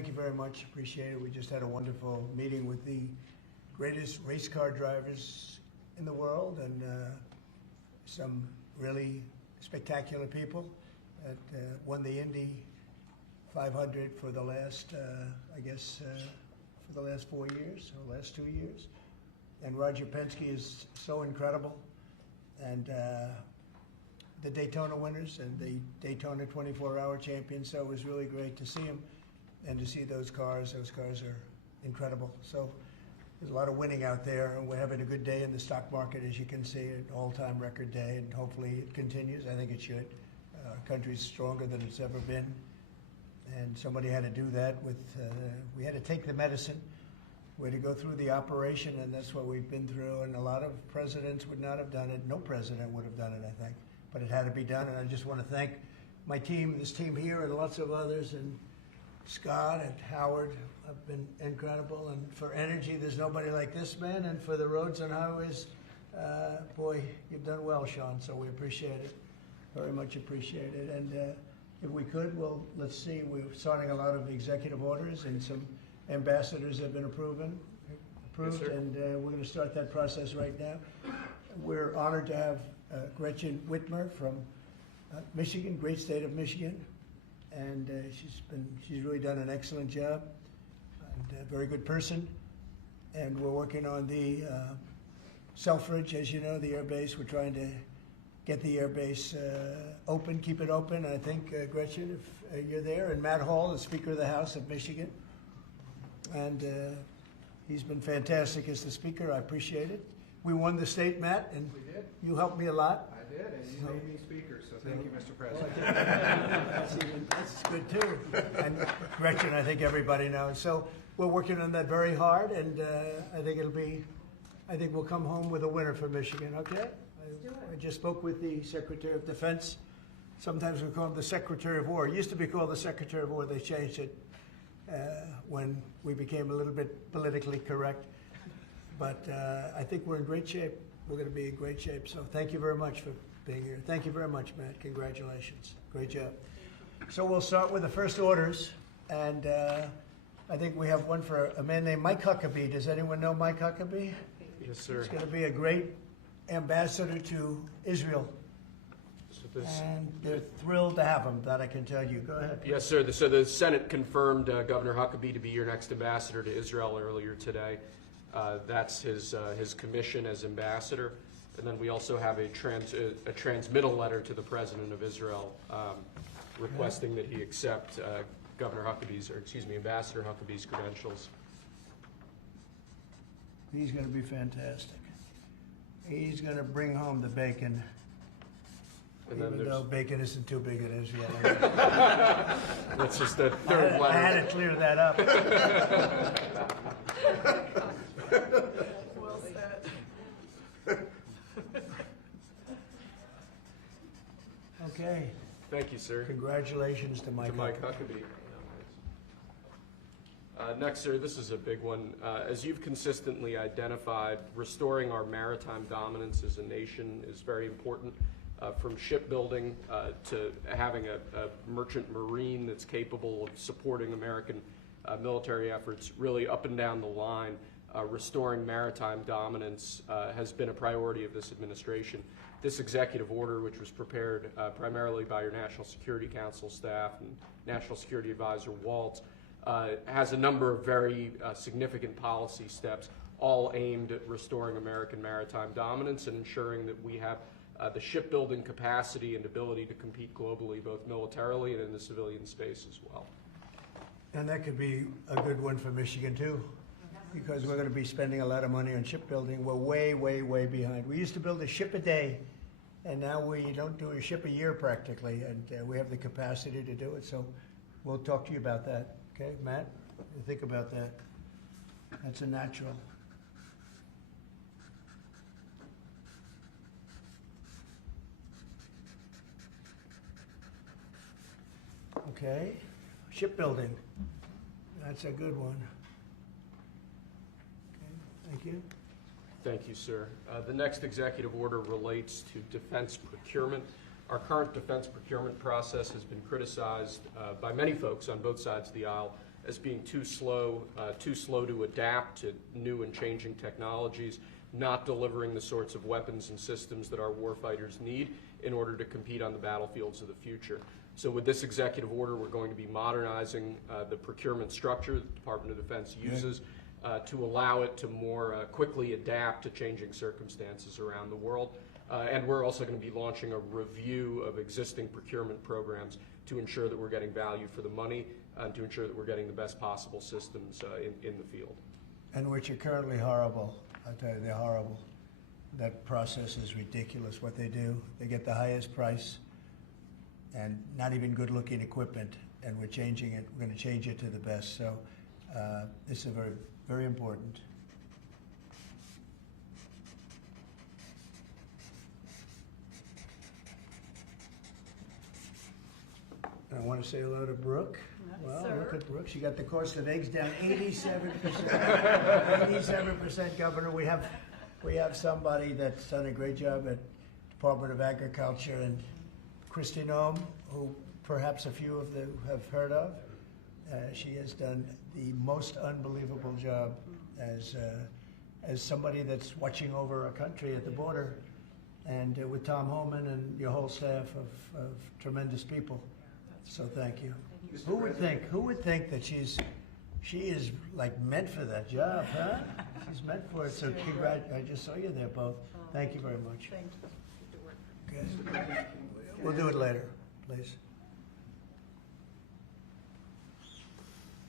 thank you very much. Appreciate it. We just had a wonderful meeting with the greatest race car drivers in the world and some really spectacular people that won the Indy 500 for the last, for the last 4 years, or last 2 years. And Roger Penske is so incredible. And the Daytona winners and the Daytona 24-hour champions. So it was really great to see them and to see those cars. Those cars are incredible. So there's a lot of winning out there, and we're having a good day in the stock market, as you can see, an all-time record day, and hopefully it continues. I think it should. Our country's stronger than it's ever been, and somebody had to do that with, we had to take the medicine. We had to go through the operation, and that's what we've been through, and a lot of presidents would not have done it. No president would have done it, I think, but it had to be done, and I just want to thank my team, this team here, and lots of others, and Scott and Howard have been incredible, and for energy, there's nobody like this man, and for the roads and highways, boy, you've done well, Sean, so we appreciate it, very much appreciate it, and if we could, well, let's see, we're starting a lot of executive orders, and some ambassadors have been approved, yes, and we're going to start that process right now. We're honored to have Gretchen Whitmer from Michigan, great state of Michigan, and she's really done an excellent job, and a very good person. And we're working on the Selfridge, as you know, the air base. We're trying to get the air base open, keep it open. I think Gretchen, if you're there, and Matt Hall, the Speaker of the House of Michigan. And he's been fantastic as the speaker. I appreciate it. We won the state, Matt, and we did. You helped me a lot. I did, and you made me speaker, so thank you, Mr. President. That's good too. And Gretchen, I think everybody knows. So we're working on that very hard, and I think we'll come home with a winner for Michigan. Okay? I just spoke with the Secretary of Defense. Sometimes we call him the Secretary of War. It used to be called the Secretary of War. They changed it when we became a little bit politically correct. But I think we're in great shape. We're going to be in great shape. So thank you very much for being here. Thank you very much, Matt. Congratulations. Great job. So we'll start with the first orders. And I think we have one for a man named Mike Huckabee. Does anyone know Mike Huckabee? Yes, sir. He's going to be a great ambassador to Israel. And they're thrilled to have him, that I can tell you. Go ahead. Yes, sir. So the Senate confirmed Governor Huckabee to be your next ambassador to Israel earlier today. That's his commission as ambassador. And then we also have a transmittal letter to the President of Israel requesting that he accept Ambassador Huckabee's credentials. He's going to be fantastic. He's going to bring home the bacon. And even though bacon isn't too big in Israel. That's just the third letter. I had to clear that up. Well said. Okay. Thank you, sir. Congratulations to Mike Huckabee. Next, sir, this is a big one. As you've consistently identified, restoring our maritime dominance as a nation is very important. From shipbuilding to having a merchant marine that's capable of supporting American military efforts, really up and down the line, restoring maritime dominance has been a priority of this administration. This executive order, which was prepared primarily by your National Security Council staff and National Security Advisor Waltz, has a number of very significant policy steps, all aimed at restoring American maritime dominance and ensuring that we have the shipbuilding capacity and ability to compete globally, both militarily and in the civilian space as well. And that could be a good one for Michigan too, because we're going to be spending a lot of money on shipbuilding. We're way, way, way behind. We used to build a ship a day, and now we don't do a ship a year practically, and we have the capacity to do it. So we'll talk to you about that. Okay, Matt? Think about that. That's a natural. Okay, shipbuilding. That's a good one. Okay, thank you. Thank you, sir. The next executive order relates to defense procurement. Our current defense procurement process has been criticized by many folks on both sides of the aisle as being too slow to adapt to new and changing technologies, not delivering the sorts of weapons and systems that our warfighters need in order to compete on the battlefields of the future. So with this executive order, we're going to be modernizing the procurement structure that the Department of Defense uses to allow it to more quickly adapt to changing circumstances around the world. And we're also going to be launching a review of existing procurement programs to ensure that we're getting value for the money and to ensure that we're getting the best possible systems in the field. And which are currently horrible. I tell you, they're horrible. That process is ridiculous, what they do. They get the highest price and not even good-looking equipment, and we're changing it. We're going to change it to the best. So this is very, very important. I want to say hello to Brooke. Well, look at Brooke. She got the cost of eggs down 87%. 87%, Governor. We have somebody that's done a great job at Department of Agriculture, and Kristi Noem, who perhaps a few of you have heard of. She has done the most unbelievable job as somebody that's watching over our country at the border, and with Tom Homan and your whole staff of tremendous people. So thank you. Who would think that she is like meant for that job, huh? She's meant for it. So I just saw you there both. Thank you very much. Thank you. Good. We'll do it later, please.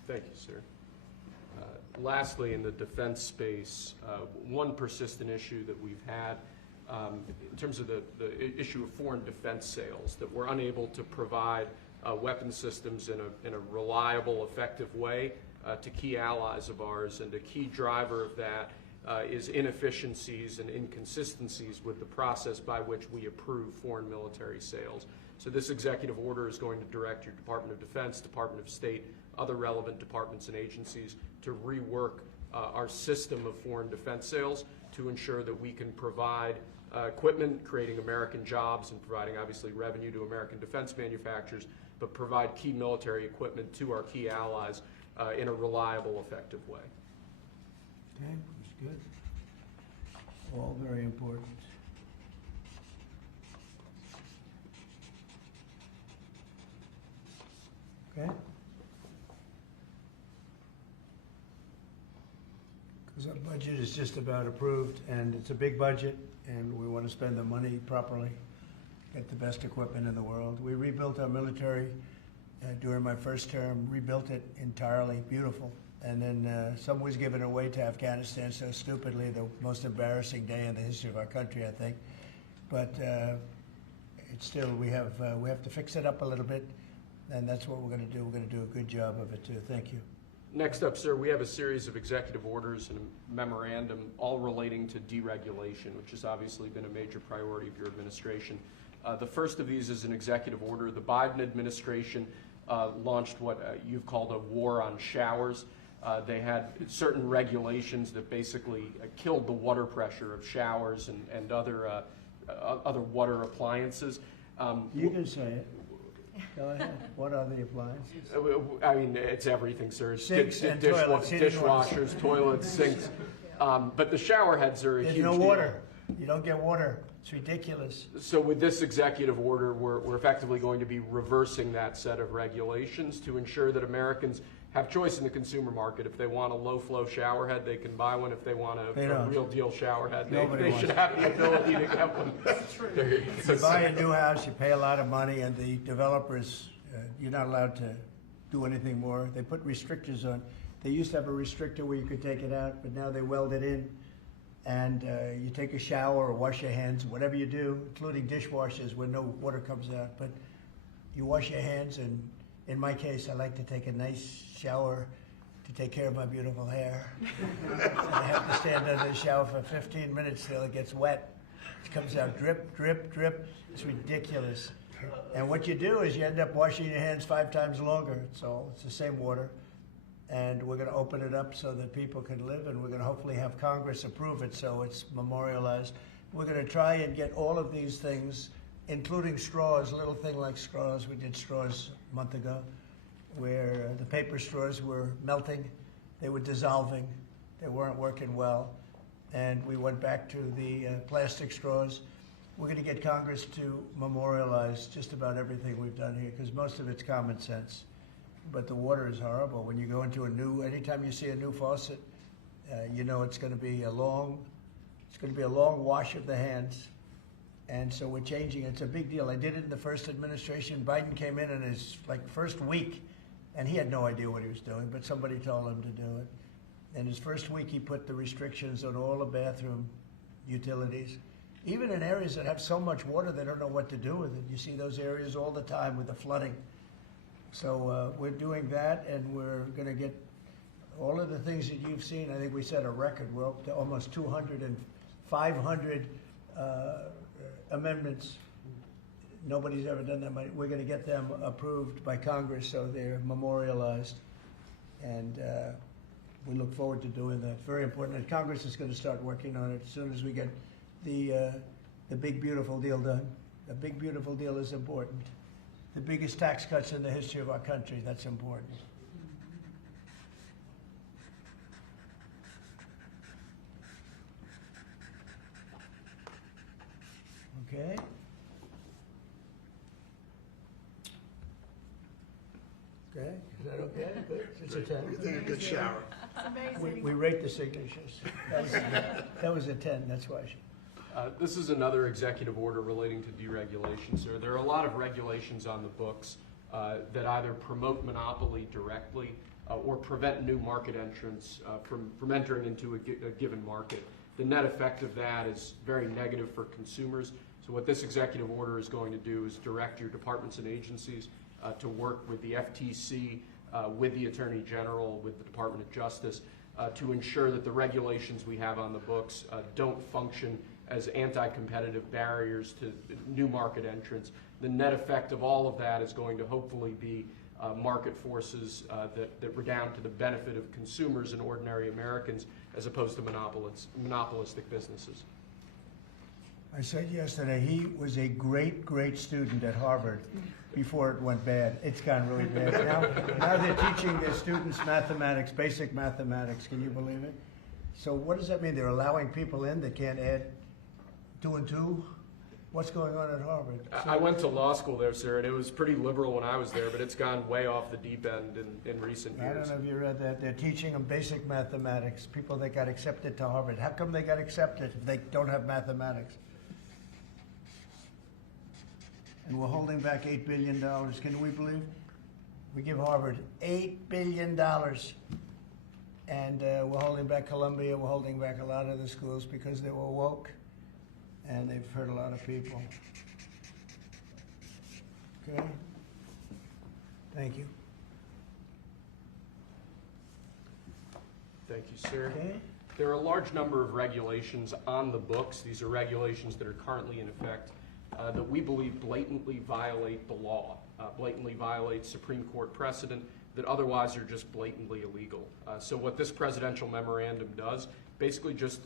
Thank you, sir. Lastly, in the defense space, one persistent issue that we've had in terms of the issue of foreign defense sales, that we're unable to provide weapon systems in a reliable, effective way to key allies of ours, and a key driver of that is inefficiencies and inconsistencies with the process by which we approve foreign military sales. So this executive order is going to direct your Department of Defense, Department of State, other relevant departments and agencies to rework our system of foreign defense sales to ensure that we can provide equipment, creating American jobs and providing obviously revenue to American defense manufacturers, but provide key military equipment to our key allies in a reliable, effective way. Okay, that's good. All very important. Okay? Because our budget is just about approved, and it's a big budget, and we want to spend the money properly, get the best equipment in the world. We rebuilt our military during my first term, rebuilt it entirely, beautiful. And then some was given away to Afghanistan so stupidly, the most embarrassing day in the history of our country, I think. But it's still, we have to fix it up a little bit, and that's what we're going to do. We're going to do a good job of it, too. Thank you. Next up, sir, we have a series of executive orders and a memorandum all relating to deregulation, which has obviously been a major priority of your administration. The first of these is an executive order. The Biden administration launched what you've called a war on showers. They had certain regulations that basically killed the water pressure of showers and other water appliances. You can say it. Go ahead. What are the appliances? I mean, it's everything, sir. Sinks and toilets. Dishwashers, toilets, sinks. But the shower heads are a huge deal. There's no water. You don't get water. It's ridiculous. So with this executive order, we're effectively going to be reversing that set of regulations to ensure that Americans have choice in the consumer market. If they want a low-flow shower head, they can buy one. If they want a real deal shower head, they should have the ability to get one. That's true. If you buy a new house, you pay a lot of money, and the developers, you're not allowed to do anything more. They put restrictors on. They used to have a restrictor where you could take it out, but now they weld it in. And you take a shower or wash your hands, whatever you do, including dishwashers where no water comes out. But you wash your hands, and in my case, I like to take a nice shower to take care of my beautiful hair. And I have to stand under the shower for 15 minutes till it gets wet. It comes out drip, drip, drip. It's ridiculous. And what you do is you end up washing your hands 5 times longer. So it's the same water. And we're going to open it up so that people can live, and we're going to hopefully have Congress approve it so it's memorialized. We're going to try and get all of these things, including straws, a little thing like straws. We did straws a month ago. where the paper straws were melting, they were dissolving, they weren't working well, and we went back to the plastic straws. We're going to get Congress to memorialize just about everything we've done here, because most of it's common sense. But the water is horrible. When you go into anytime you see a new faucet, you know it's going to be a long wash of the hands. And so we're changing. It's a big deal. I did it in the first administration. Biden came in his first week, and he had no idea what he was doing, but somebody told him to do it. In his first week, he put the restrictions on all the bathroom utilities. Even in areas that have so much water, they don't know what to do with it. You see those areas all the time with the flooding. So we're doing that, and we're going to get all of the things that you've seen. I think we set a record. We're up to almost 200 and 500 amendments. Nobody's ever done that. We're going to get them approved by Congress, so they're memorialized. And we look forward to doing that. Very important. And Congress is going to start working on it as soon as we get the big, beautiful deal done. The big, beautiful deal is important. The biggest tax cuts in the history of our country, that's important. Okay. Okay, is that okay? Good. It's a 10. You think a good shower? We rate the signatures. That was a 10, that's why. This is another executive order relating to deregulation, sir. There are a lot of regulations on the books that either promote monopoly directly or prevent new market entrants from entering into a given market. The net effect of that is very negative for consumers. So what this executive order is going to do is direct your departments and agencies to work with the FTC, with the Attorney General, with the Department of Justice, to ensure that the regulations we have on the books don't function as anti-competitive barriers to new market entrants. The net effect of all of that is going to hopefully be market forces that redound to the benefit of consumers and ordinary Americans as opposed to monopolistic businesses. I said yesterday, he was a great, great student at Harvard before it went bad. It's gone really bad. Now they're teaching their students mathematics, basic mathematics. Can you believe it? So what does that mean? They're allowing people in that can't add 2 and 2? What's going on at Harvard? I went to law school there, sir, and it was pretty liberal when I was there, but it's gone way off the deep end in recent years. I don't know if you read that. They're teaching them basic mathematics, people that got accepted to Harvard. How come they got accepted if they don't have mathematics? And we're holding back $8 billion. Can we believe? We give Harvard $8 billion. And we're holding back Columbia. We're holding back a lot of the schools because they were woke. And they've hurt a lot of people. Okay? Thank you. Thank you, sir. Okay. There are a large number of regulations on the books. These are regulations that are currently in effect that we believe blatantly violate the law, blatantly violate Supreme Court precedent that otherwise are just blatantly illegal. So what this presidential memorandum does basically just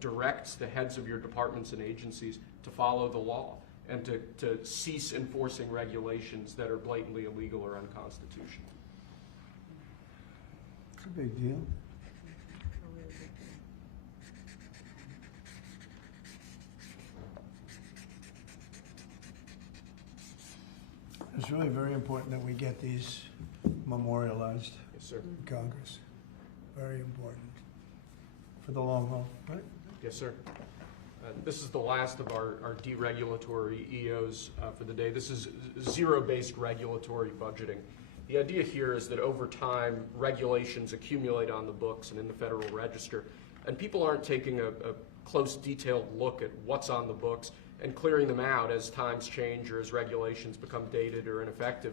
directs the heads of your departments and agencies to follow the law and to cease enforcing regulations that are blatantly illegal or unconstitutional. It's a big deal. It's really very important that we get these memorialized Yes, sir. in Congress. Very important for the long haul, right? Yes, sir. This is the last of our deregulatory EOs for the day. This is zero-based regulatory budgeting. The idea here is that over time, regulations accumulate on the books and in the Federal Register, and people aren't taking a close, detailed look at what's on the books and clearing them out as times change or as regulations become dated or ineffective.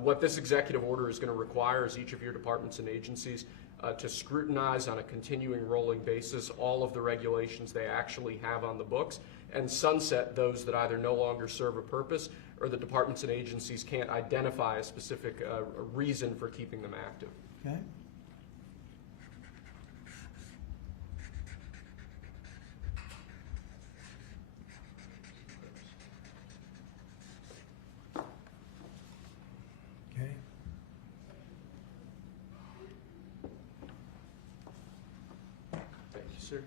What this executive order is going to require is each of your departments and agencies to scrutinize on a continuing rolling basis all of the regulations they actually have on the books and sunset those that either no longer serve a purpose or the departments and agencies can't identify a specific reason for keeping them active. Okay. Okay. sir.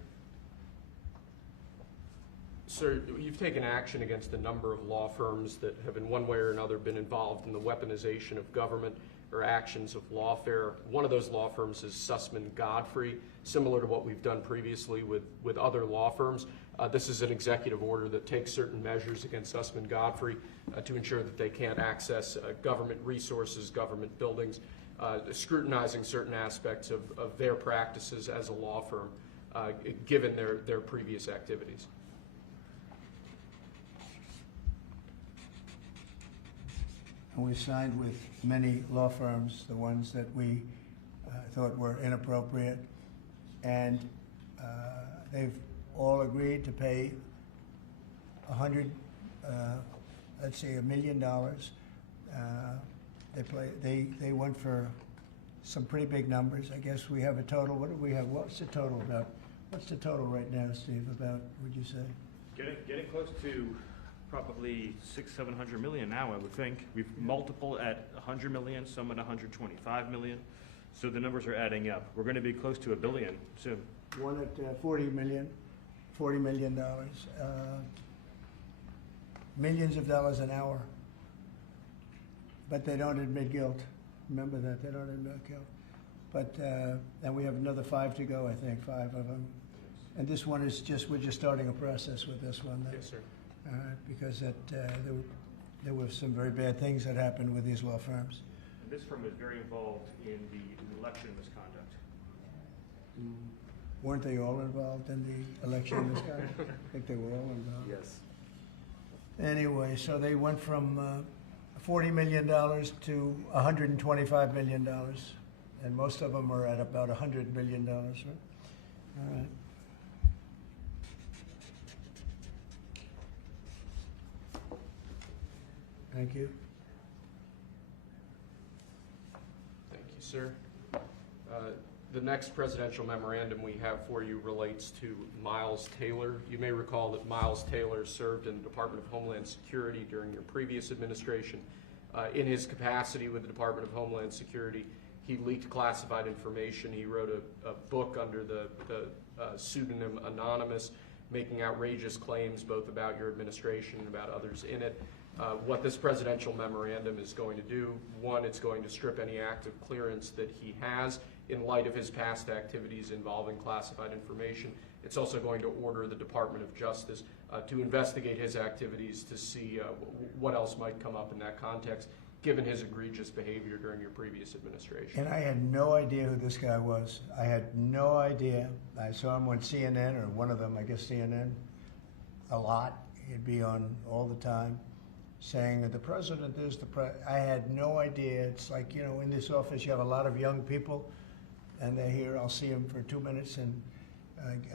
Sir, you've taken action against a number of law firms that have in one way or another been involved in the weaponization of government or actions of lawfare. One of those law firms is Sussman Godfrey, similar to what we've done previously with other law firms. This is an executive order that takes certain measures against Sussman Godfrey to ensure that they can't access government resources, government buildings, scrutinizing certain aspects of their practices as a law firm, given their previous activities. And we signed with many law firms, the ones that we thought were inappropriate, and they've all agreed to pay $100 million. They went for some pretty big numbers. I guess we have a total. What do we have? What's the total about? What's the total right now, Steve? About, would you say? Getting close to probably 600-700 million now, I would think. We've multiple at 100 million, some at 125 million. So the numbers are adding up. We're going to be close to $1 billion soon. One at $40 million. Millions of dollars an hour. But they don't admit guilt. Remember that, they don't admit guilt. But, and we have another 5 to go, I think, 5 of them. And this one is we're just starting a process with this one. Yes, sir. Because there were some very bad things that happened with these law firms. And this firm is very involved in the election misconduct. Weren't they all involved in the election misconduct? I think they were all involved. Yes. Anyway, so they went from $40 million to $125 million. And most of them are at about $100 million, right? All right. Thank you. Thank you, sir. The next presidential memorandum we have for you relates to Miles Taylor. You may recall that Miles Taylor served in the Department of Homeland Security during your previous administration. In his capacity with the Department of Homeland Security, he leaked classified information. He wrote a book under the pseudonym Anonymous, making outrageous claims both about your administration and about others in it. What this presidential memorandum is going to do, one, it's going to strip any active clearance that he has in light of his past activities involving classified information. It's also going to order the Department of Justice to investigate his activities to see what else might come up in that context, given his egregious behavior during your previous administration. And I had no idea who this guy was. I had no idea. I saw him on CNN, or one of them, I guess CNN, a lot. He'd be on all the time, saying that the president is the president. I had no idea. It's like, you know, in this office you have a lot of young people, and they're here. I'll see him for 2 minutes, and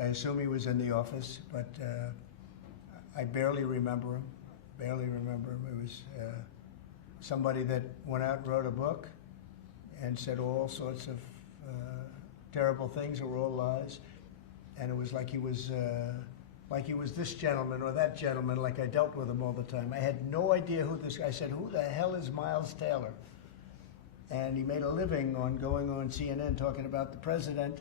I assume he was in the office, but I barely remember him. It was somebody that went out and wrote a book and said all sorts of terrible things that were all lies, and it was like he was this gentleman or that gentleman, like I dealt with him all the time. I had no idea who this guy. I said, who the hell is Miles Taylor? And he made a living on going on CNN talking about the president.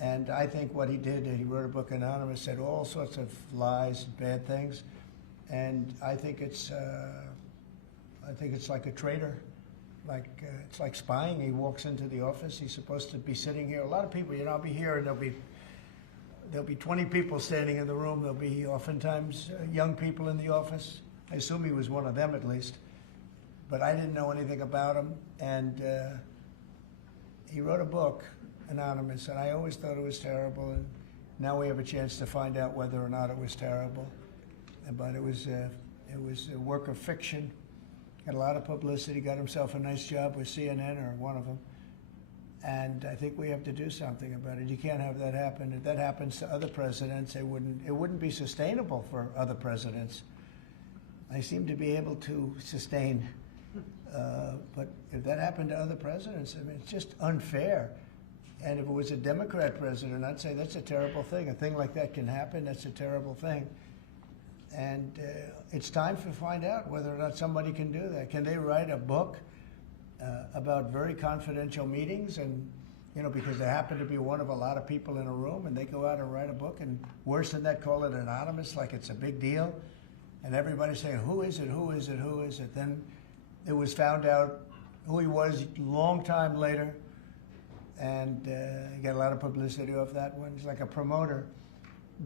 And I think what he did, he wrote a book, Anonymous, said all sorts of lies, bad things. And I think it's like a traitor. It's like spying. He walks into the office. He's supposed to be sitting here. A lot of people, you know, I'll be here and there'll be 20 people standing in the room. There'll be oftentimes young people in the office. I assume he was one of them at least. But I didn't know anything about him. And he wrote a book, Anonymous, and I always thought it was terrible. And now we have a chance to find out whether or not it was terrible. But it was a work of fiction. Got a lot of publicity. Got himself a nice job with CNN, or one of them. And I think we have to do something about it. You can't have that happen. If that happens to other presidents, it wouldn't be sustainable for other presidents. I seem to be able to sustain, but if that happened to other presidents, I mean, it's just unfair. And if it was a Democrat president, I'd say that's a terrible thing. A thing like that can happen. That's a terrible thing. And it's time to find out whether or not somebody can do that. Can they write a book about very confidential meetings and you know, because they happen to be one of a lot of people in a room, and they go out and write a book, and worse than that, call it anonymous, like it's a big deal. And everybody's saying, who is it, who is it, who is it? Then it was found out who he was a long time later, and he got a lot of publicity off that one. He's like a promoter.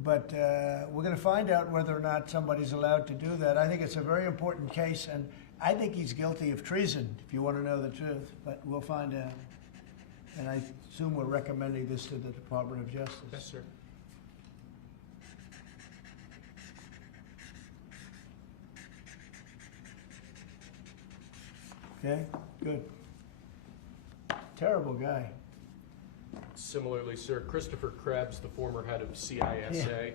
But we're going to find out whether or not somebody's allowed to do that. I think it's a very important case, and I think he's guilty of treason, if you want to know the truth. But we'll find out. And I assume we're recommending this to the Department of Justice. Yes, sir. Okay, good. Terrible guy. Similarly, sir, Christopher Krebs, the former head of CISA.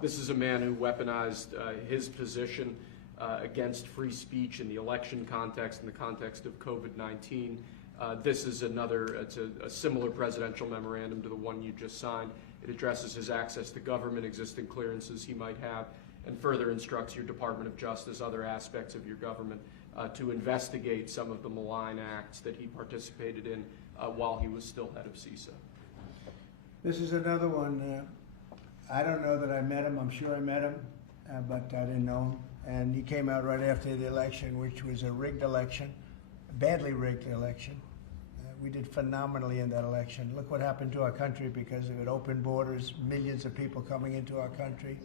This is a man who weaponized his position against free speech in the election context, in the context of COVID-19. This is it's a similar presidential memorandum to the one you just signed. It addresses his access to government, existing clearances he might have, and further instructs your Department of Justice, other aspects of your government, to investigate some of the malign acts that he participated in while he was still head of CISA. This is another one. I don't know that I met him. I'm sure I met him, but I didn't know him. And he came out right after the election, which was a rigged election, a badly rigged election. We did phenomenally in that election. Look what happened to our country because of it. Open borders, millions of people coming into our country.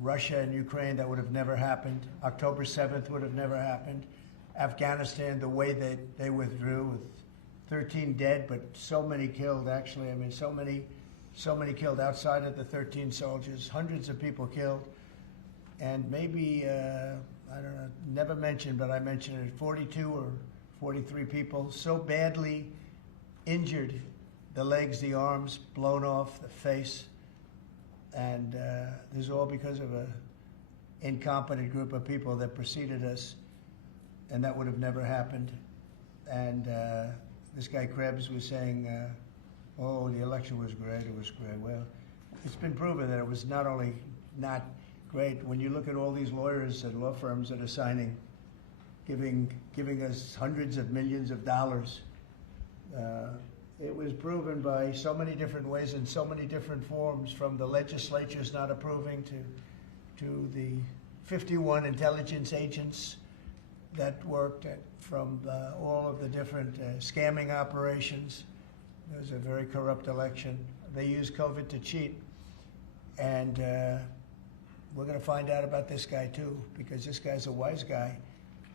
Russia and Ukraine, that would have never happened. October 7th would have never happened. Afghanistan, the way that they withdrew with 13 dead, but so many killed, actually. I mean, so many killed outside of the 13 soldiers, hundreds of people killed. And maybe, I don't know, never mentioned, but I mentioned it, 42 or 43 people so badly injured, the legs, the arms, blown off, the face. And this is all because of an incompetent group of people that preceded us, and that would have never happened. And this guy Krebs was saying, oh, the election was great, it was great. Well, it's been proven that it was not only not great. When you look at all these lawyers and law firms that are signing, giving us hundreds of millions of dollars, it was proven by so many different ways in so many different forms, from the legislatures not approving to the 51 intelligence agents that worked from all of the different scamming operations. It was a very corrupt election. They used COVID to cheat. And we're going to find out about this guy too, because this guy's a wise guy.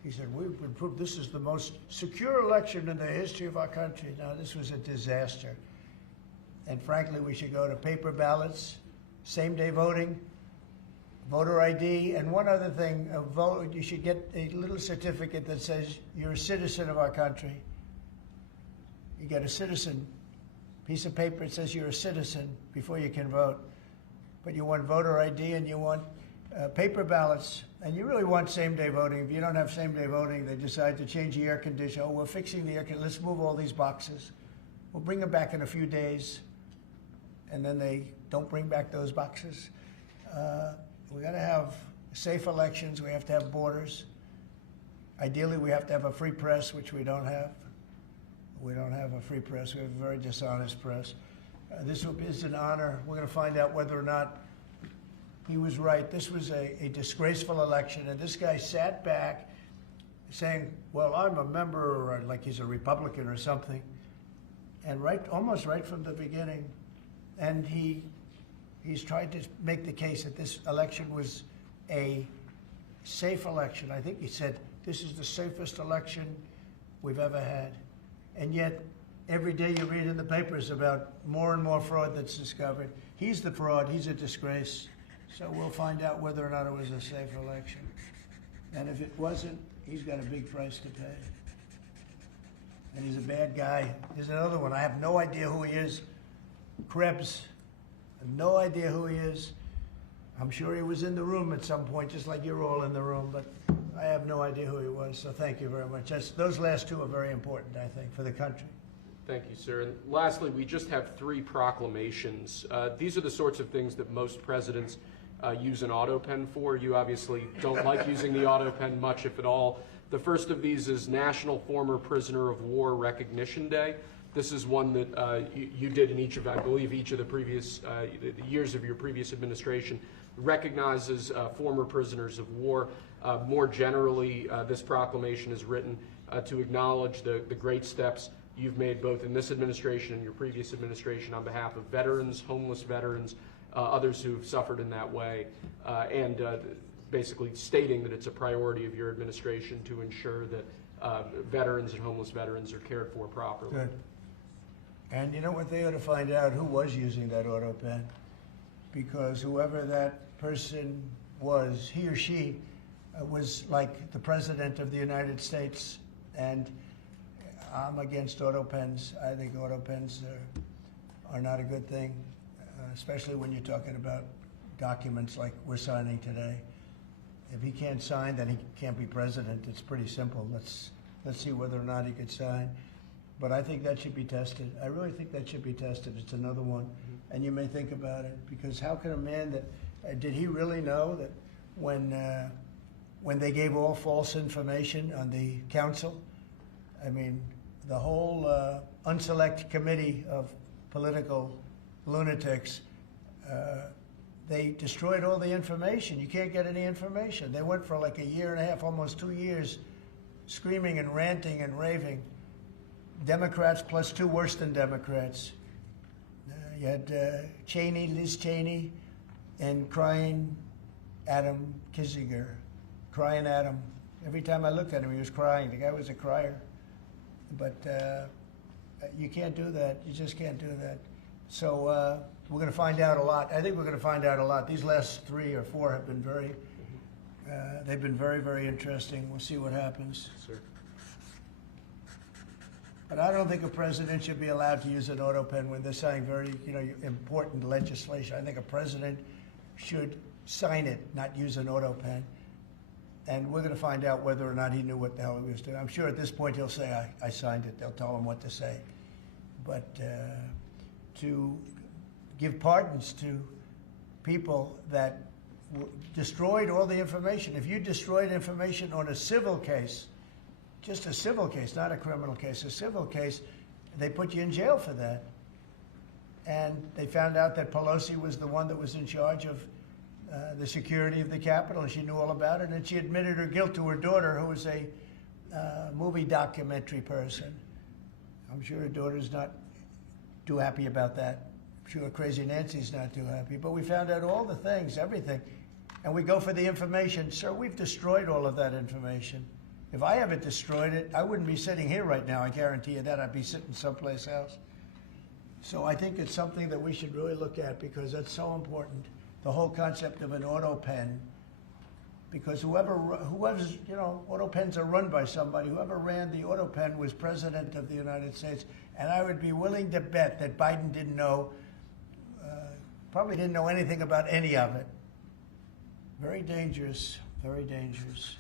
He said, we've been proved this is the most secure election in the history of our country. Now, this was a disaster. And frankly, we should go to paper ballots, same-day voting, voter ID, and one other thing, you should get a little certificate that says you're a citizen of our country. You get a citizen piece of paper that says you're a citizen before you can vote. But you want voter ID and you want paper ballots, and you really want same-day voting. If you don't have same-day voting, they decide to change the air conditioner. Oh, we're fixing the air conditioner. Let's move all these boxes. We'll bring them back in a few days, and then they don't bring back those boxes. We got to have safe elections. We have to have borders. Ideally, we have to have a free press, which we don't have. We don't have a free press. We have a very dishonest press. This is an honor. We're going to find out whether or not he was right. This was a disgraceful election, and this guy sat back saying, well, I'm a member, or like he's a Republican or something, and almost right from the beginning. And he's tried to make the case that this election was a safe election. I think he said, this is the safest election we've ever had. And yet, every day you read in the papers about more and more fraud that's discovered. He's the fraud. He's a disgrace. So we'll find out whether or not it was a safe election. And if it wasn't, he's got a big price to pay. And he's a bad guy. There's another one. I have no idea who he is. Krebs. I have no idea who he is. I'm sure he was in the room at some point, just like you're all in the room, but I have no idea who he was. So thank you very much. Those last two are very important, I think, for the country. Thank you, sir. And lastly, we just have 3 proclamations. These are the sorts of things that most presidents use an auto pen for. You obviously don't like using the auto pen much, if at all. The first of these is National Former Prisoner of War Recognition Day. This is one that you did in each of, I believe, each of the previous the years of your previous administration. Recognizes former prisoners of war. More generally, this proclamation is written to acknowledge the great steps you've made both in this administration and your previous administration on behalf of veterans, homeless veterans, others who've suffered in that way, and basically stating that it's a priority of your administration to ensure that veterans and homeless veterans are cared for properly. Good. And you know what, they ought to find out who was using that auto pen, because whoever that person was, he or she was like the President of the United States, and I'm against auto pens. I think auto pens are not a good thing, especially when you're talking about documents like we're signing today. If he can't sign, then he can't be president. It's pretty simple. Let's see whether or not he could sign. But I think that should be tested. I really think that should be tested. It's another one. And you may think about it, because how can a man that, did he really know that when they gave all false information on the council, I mean, the whole unselect committee of political lunatics, they destroyed all the information. You can't get any information. They went for like a year and a half, almost 2 years, screaming and ranting and raving. Democrats plus two worse than Democrats. You had Cheney, Liz Cheney, and crying Adam Kinzinger. Crying Adam. Every time I looked at him, he was crying. The guy was a crier. But you can't do that. You just can't do that. So we're going to find out a lot. I think we're going to find out a lot. These last 3 or 4 have been they've been very, very interesting. We'll see what happens. Sir. But I don't think a president should be allowed to use an auto pen when they're signing very, important legislation. I think a president should sign it, not use an auto pen. And we're going to find out whether or not he knew what the hell he was doing. I'm sure at this point he'll say, I signed it. They'll tell him what to say. But to give pardons to people that destroyed all the information. If you destroyed information on a civil case, just a civil case, not a criminal case, a civil case, they put you in jail for that. And they found out that Pelosi was the one that was in charge of the security of the Capitol, and she knew all about it, and she admitted her guilt to her daughter, who was a movie documentary person. I'm sure her daughter's not too happy about that. I'm sure Crazy Nancy's not too happy. But we found out all the things, everything. And we go for the information. Sir, we've destroyed all of that information. If I haven't destroyed it, I wouldn't be sitting here right now. I guarantee you that. I'd be sitting someplace else. So I think it's something that we should really look at, because that's so important. The whole concept of an auto pen, because whoever's, auto pens are run by somebody. Whoever ran the auto pen was President of the United States. And I would be willing to bet that Biden didn't know, probably didn't know anything about any of it. Very dangerous, very dangerous.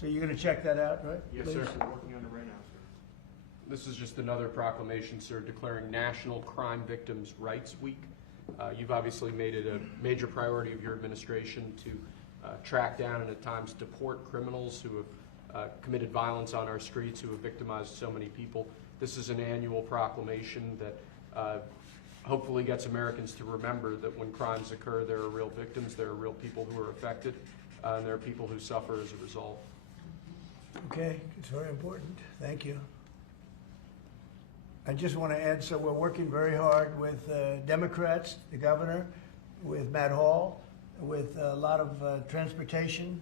So you're going to check that out, right? Yes, please? sir. We're working on it right now, sir. This is just another proclamation, sir, declaring National Crime Victims' Rights Week. You've obviously made it a major priority of your administration to track down and at times deport criminals who have committed violence on our streets, who have victimized so many people. This is an annual proclamation that hopefully gets Americans to remember that when crimes occur, there are real victims, there are real people who are affected, and there are people who suffer as a result. Okay, it's very important. Thank you. I just want to add, so we're working very hard with Democrats, the governor, with Matt Hall, with a lot of transportation,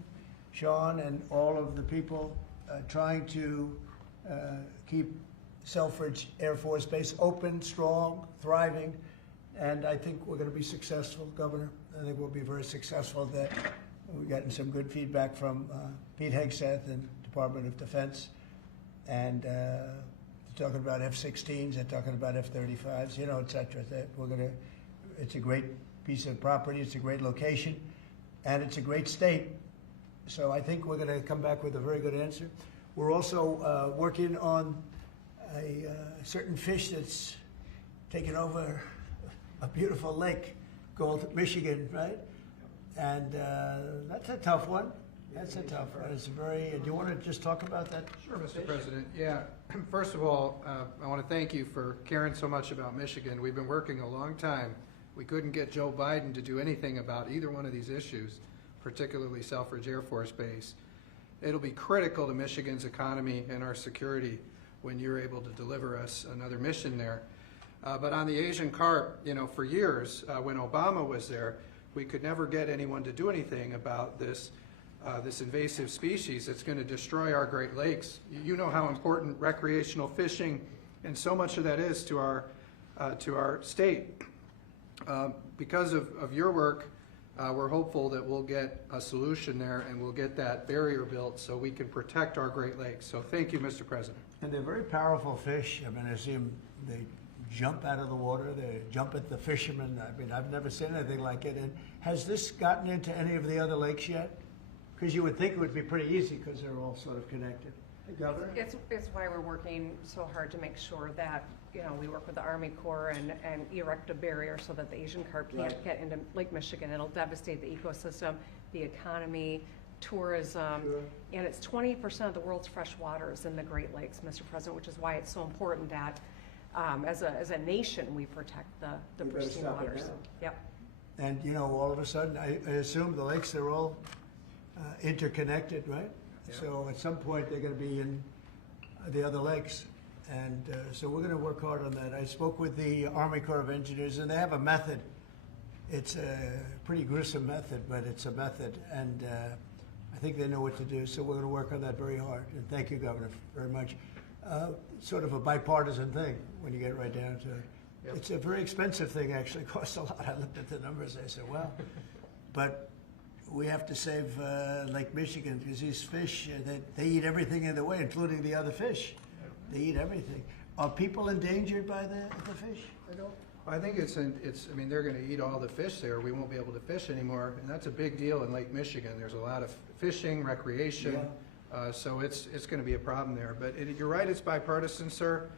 Sean, and all of the people trying to keep Selfridge Air Force Base open, strong, thriving, and I think we're going to be successful, Governor. I think we'll be very successful at that. We've gotten some good feedback from Pete Hegseth and Department of Defense, and talking about F-16s, they're talking about F-35s, et cetera. It's a great piece of property, it's a great location, and it's a great state. So I think we're going to come back with a very good answer. We're also working on a certain fish that's taken over a beautiful lake called Michigan, right? And that's a tough one. That's a tough one. It's very, do you want to just talk about that? Sure, Mr. President. Yeah, first of all, I want to thank you for caring so much about Michigan. We've been working a long time. We couldn't get Joe Biden to do anything about either one of these issues, particularly Selfridge Air Force Base. It'll be critical to Michigan's economy and our security when you're able to deliver us another mission there. But on the Asian carp, for years, when Obama was there, we could never get anyone to do anything about this invasive species that's going to destroy our Great Lakes. You know how important recreational fishing and so much of that is to our state. Because of your work, we're hopeful that we'll get a solution there and we'll get that barrier built so we can protect our Great Lakes. So thank you, Mr. President. And they're very powerful fish. I mean, I see them, they jump out of the water, they jump at the fishermen. I mean, I've never seen anything like it. And has this gotten into any of the other lakes yet? Because you would think it would be pretty easy because they're all sort of connected. Hey, Governor? It's why we're working so hard to make sure that, we work with the Army Corps and erect a barrier so that the Asian carp can't get into Lake Michigan. It'll devastate the ecosystem, the economy, tourism, and it's 20% of the world's fresh water is in the Great Lakes, Mr. President, which is why it's so important that as a nation we protect the pristine waters. Yep. And, all of a sudden, I assume the lakes are all interconnected, right? Yeah. So at some point, they're going to be in the other lakes. And so we're going to work hard on that. I spoke with the Army Corps of Engineers, and they have a method. It's a pretty gruesome method, but it's a method. And I think they know what to do. So we're going to work on that very hard. And thank you, Governor, very much. Sort of a bipartisan thing when you get right down to it. Yep. It's a very expensive thing, actually. It costs a lot. I looked at the numbers. I said, well, but we have to save Lake Michigan because these fish, they eat everything in the way, including the other fish. They eat everything. Are people endangered by the fish? I think I mean, they're going to eat all the fish there. We won't be able to fish anymore, and that's a big deal in Lake Michigan. There's a lot of fishing, recreation, so it's going to be a problem there. But you're right, it's bipartisan, sir,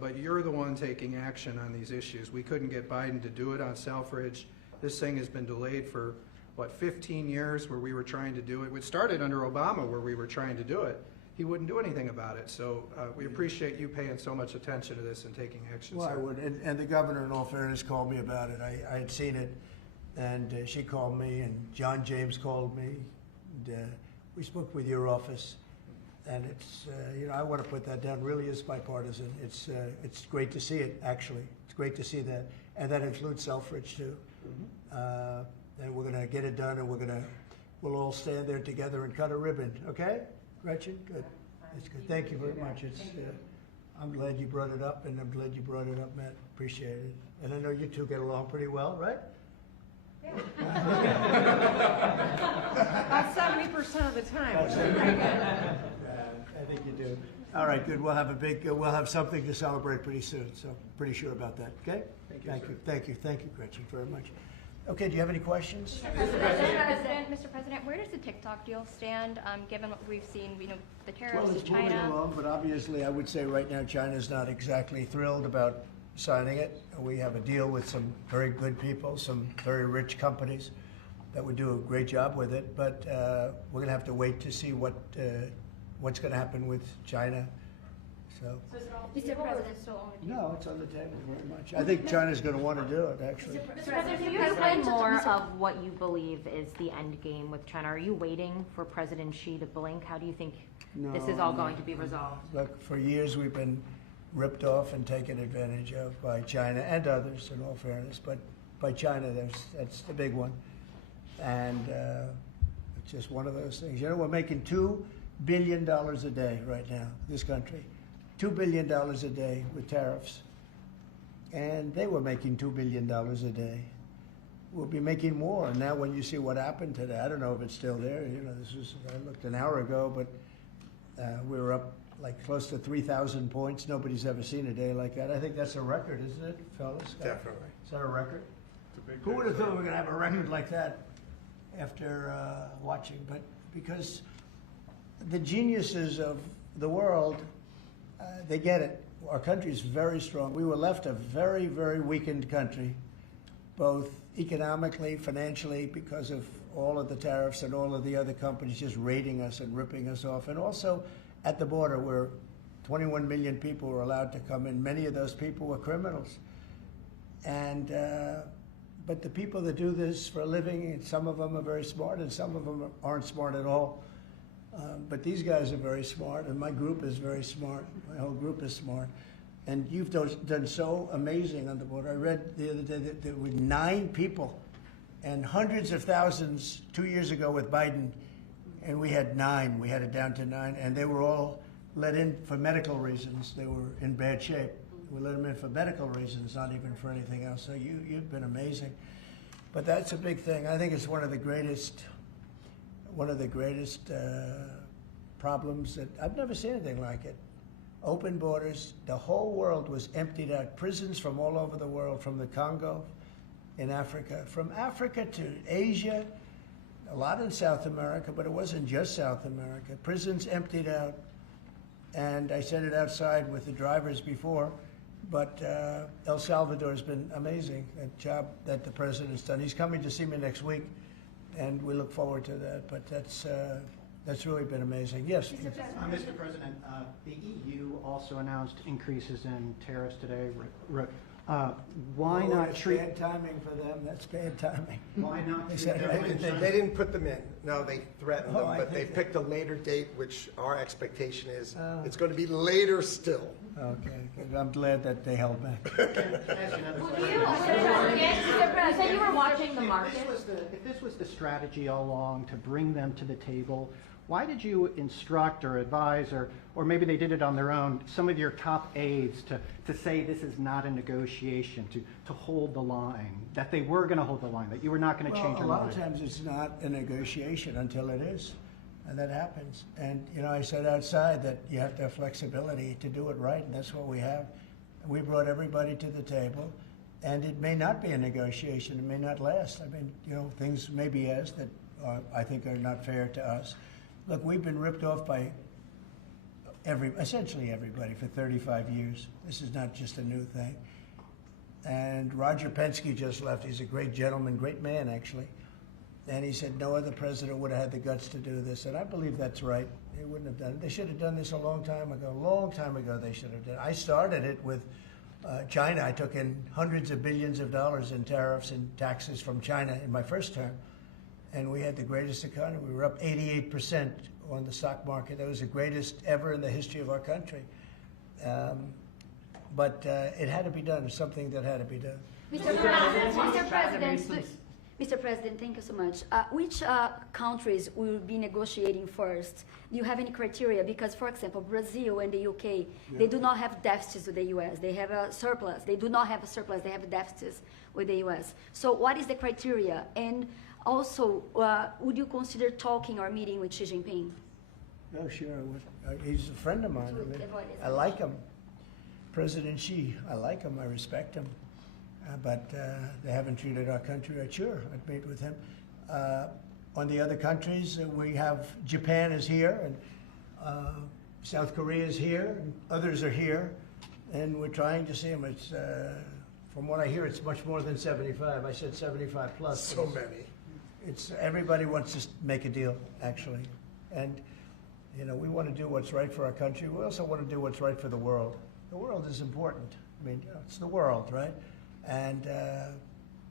but you're the one taking action on these issues. We couldn't get Biden to do it on Selfridge. This thing has been delayed for, 15 years where we were trying to do it. It started under Obama where we were trying to do it. He wouldn't do anything about it. So we appreciate you paying so much attention to this and taking action, Well, sir. I would. And the governor, in all fairness, called me about it. I had seen it, and she called me, and John James called me. And, we spoke with your office, and it's, I want to put that down. Really is bipartisan. It's great to see it, actually. It's great to see that. And that includes Selfridge, too. Mm-hmm. And we're going to get it done, and we'll all stand there together and cut a ribbon, okay? Gretchen, good. That's good. Thank you very much. It's, I'm glad you brought it up, and I'm glad you brought it up, Matt. Appreciate it. And I know you two get along pretty well, right? Yeah. About 70% of the time, which is pretty good. I think you do. All right, good. We'll have something to celebrate pretty soon. So pretty sure about that. Okay. Thank you, Gretchen, very much. Okay, do you have any questions? Mr. President, where does the TikTok deal stand, given what we've seen, the tariffs Well, to it's moving China? along, but obviously I would say right now China's not exactly thrilled about signing it. We have a deal with some very good people, some very rich companies that would do a great job with it, but we're going to have to wait to see what's going to happen with China. So, Mr. President, still on the table? no, it's on the table very much. I think China's going to want to do it, actually. Mr. President, Can you explain more of what you believe is the end game with China? Are you waiting for President Xi to blink? How do you think this is all going to be resolved? Look, for years we've been ripped off and taken advantage of by China and others, in all fairness, but by China, that's the big one. And it's just one of those things. We're making $2 billion a day right now, this country. $2 billion a day with tariffs. And they were making $2 billion a day. We'll be making more. And now when you see what happened today, I don't know if it's still there. I looked an hour ago, but we were up like close to 3,000 points. Nobody's ever seen a day like that. I think that's a record, isn't it, fellas? Definitely. Is that a record? Who would have thought we were going to have a record like that after watching? But because the geniuses of the world, they get it. Our country is very strong. We were left a very, very weakened country, both economically, financially, because of all of the tariffs and all of the other companies just raiding us and ripping us off. And also at the border where 21 million people were allowed to come in. Many of those people were criminals. And, but the people that do this for a living, and some of them are very smart and some of them aren't smart at all. But these guys are very smart, and my group is very smart. My whole group is smart. And you've done so amazing on the border. I read the other day that there were 9 people and hundreds of thousands 2 years ago with Biden, and we had 9. We had it down to 9, and they were all let in for medical reasons. They were in bad shape. We let them in for medical reasons, not even for anything else. So you've been amazing. But that's a big thing. I think it's one of the greatest problems that I've never seen anything like it. Open borders. The whole world was emptied out. Prisons from all over the world, from the Congo in Africa, from Africa to Asia, a lot in South America, but it wasn't just South America. Prisons emptied out. And I said it outside with the drivers before, but El Salvador has been amazing, that job that the president's done. He's coming to see me next week, and we look forward to that. But that's really been amazing. Yes? Mr. President, the EU also announced increases in tariffs today. Why not That's treat... bad timing for them. That's bad timing. Why not They treat said, everyone They didn't put them in. No, they threatened Oh, them, I but they think- picked a later date, which our expectation is Oh. it's going to be later still. Okay, I'm glad that they held back. You said you were watching the market. If this was the strategy all along to bring them to the table, why did you instruct or advise, or maybe they did it on their own, some of your top aides to say this is not a negotiation, to hold the line, that they were going to hold the line, that you were not going to change Well, your a lot mind? of times it's not a negotiation until it is, and that happens. And, you know, I said outside that you have to have flexibility to do it right, and that's what we have. We brought everybody to the table, and it may not be a negotiation. It may not last. I mean, you know, things may be asked that I think are not fair to us. Look, we've been ripped off by essentially everybody for 35 years. This is not just a new thing. And Roger Penske just left. He's a great gentleman, great man, actually. And he said no other president would have had the guts to do this. And I believe that's right. They wouldn't have done it. They should have done this a long time ago. A long time ago they should have done it. I started it with China. I took in hundreds of billions of dollars in tariffs and taxes from China in my first term. And we had the greatest economy. We were up 88% on the stock market. That was the greatest ever in the history of our country. But it had to be done. It's something that had to be done. Mr. President, thank you so much. Which countries will be negotiating first? Do you have any criteria? Because, for example, Brazil and the UK, they do not have deficits with the US. They have a surplus. They do not have a surplus. They have deficits with the US. So what is the criteria? And also, would you consider talking or meeting with Xi Jinping? Oh, sure. He's a friend of mine. I mean, I like him. President Xi, I like him. I respect him. But they haven't treated our country right. Sure, I'd meet with him. On the other countries, we have Japan is here, and South Korea is here, and others are here, and we're trying to see them. It's, from what I hear, it's much more than 75. I said 75 plus. So many. It's everybody wants to make a deal, actually, and you know we want to do what's right for our country. We also want to do what's right for the world. The world is important. I mean, it's the world, right? And